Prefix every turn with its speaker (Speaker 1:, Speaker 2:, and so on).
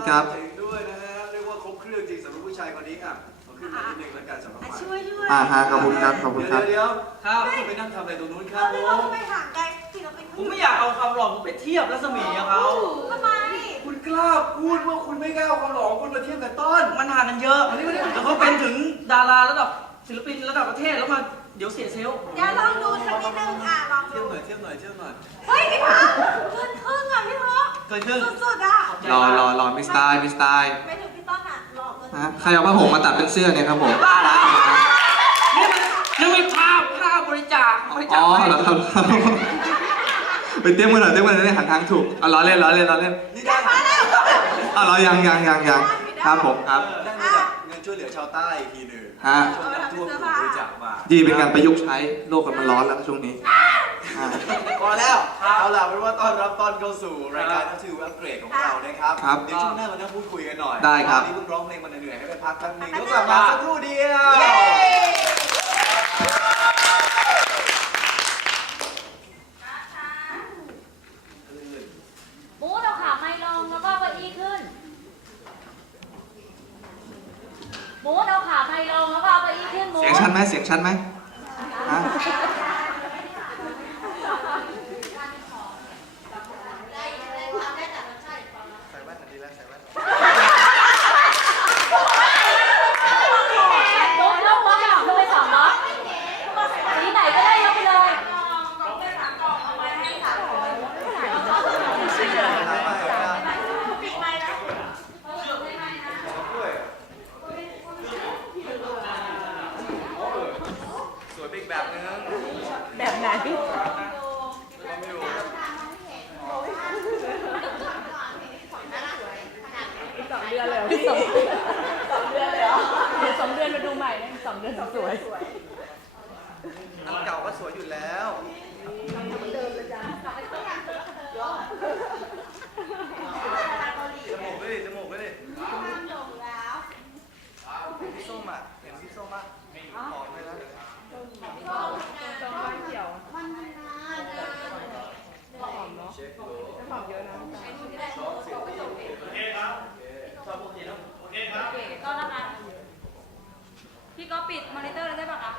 Speaker 1: ณครับเอ
Speaker 2: งด้วยนะฮะเรียกว่าคบเครื่องจริงสำหรับผู้ชายคนนี้อ่ขึ้นมาอีกหนึ่งแล้วกันส
Speaker 3: ำหรับช่วยด้วย
Speaker 1: อ่าฮะขอบคุณครับขอบคุณคร
Speaker 2: ับเดี๋ยว
Speaker 4: ครับไปนั่งทำอะไรตรงนู้นครั
Speaker 3: บผ
Speaker 4: มไม่อยากเอาคำหลอกผมไปเทียบรัศมีเขา
Speaker 3: ทำไม
Speaker 2: คุณกล้าพูดว่าคุณไม่กล้าเอาคำหลอกคุณมาเทียบกับต้น
Speaker 4: มันห่างกันเยอะแล้วเขาเป็นถึงดาราระดับศิลปินระดับประเทศแล้วมาเดี๋ยวเสียเซลล์
Speaker 3: เดี๋ยวลองดูสักนิดนึงอ่ะลอง
Speaker 2: ดูเทียบหน่อยเทียบหน่อยเทียบ
Speaker 3: หน่อยเฮ้ยพี่พะเกินครึ่งอ่ะพี่พะเกินครึ่งสุดๆอ่ะ
Speaker 1: หล่อหล่อหล่อมิสไตล์มิสไตล์ไ
Speaker 3: ม่ถึงพี่ต้นอ่ะหล
Speaker 1: ่อใครเอาผ้าห่มมาตัดเป็นเสื้อเนี่ยครับผม
Speaker 4: นี่มันนี่มป็นภาพภาบริจาค
Speaker 1: บริจาคอ๋อเหรอครับไปเตี้ยมกันเหรอเตี้ยมกันจะยด้หันทางถูกอ๋อล้อเล่นล้อเล่นล้อเล่นนี่ได้ไหมอ๋อเหรอยังยังยังยังครับผมครับ
Speaker 2: เงินช่วยเหลือชาวใต้อีกทีหนึ่งฮะช่วยเหลือ้บริจาคมา
Speaker 1: ดีเป็นการประยุกต์ใช้โลกมันร้อนแล้วช่วงนี้
Speaker 2: ล่ะเป็นว่าตอนรับตอนเข้าสู่รายการทัชชูอัปเกรดของเรานะครครับเดี๋ยวช่วงหน้ามานั่งพูดคุยกันหน่อยได้ครับนี่เพิ่งร้องเพลงมาเหนื่อยให้ไปพักกันหนึ่งดี๋ยวกลับมาสักครู่เดียว
Speaker 1: เสียงชันไหมเสียงชันไหม
Speaker 2: ีกแบบนึงแ
Speaker 3: บบไหนสองเด
Speaker 5: ือนเลยสอยอ๋ยมาดูใหม่นะสองเดือนสวยอกเยอะนะ
Speaker 3: พี่ก็ปิดมอนิเตอร์แล้วได้ปะคะ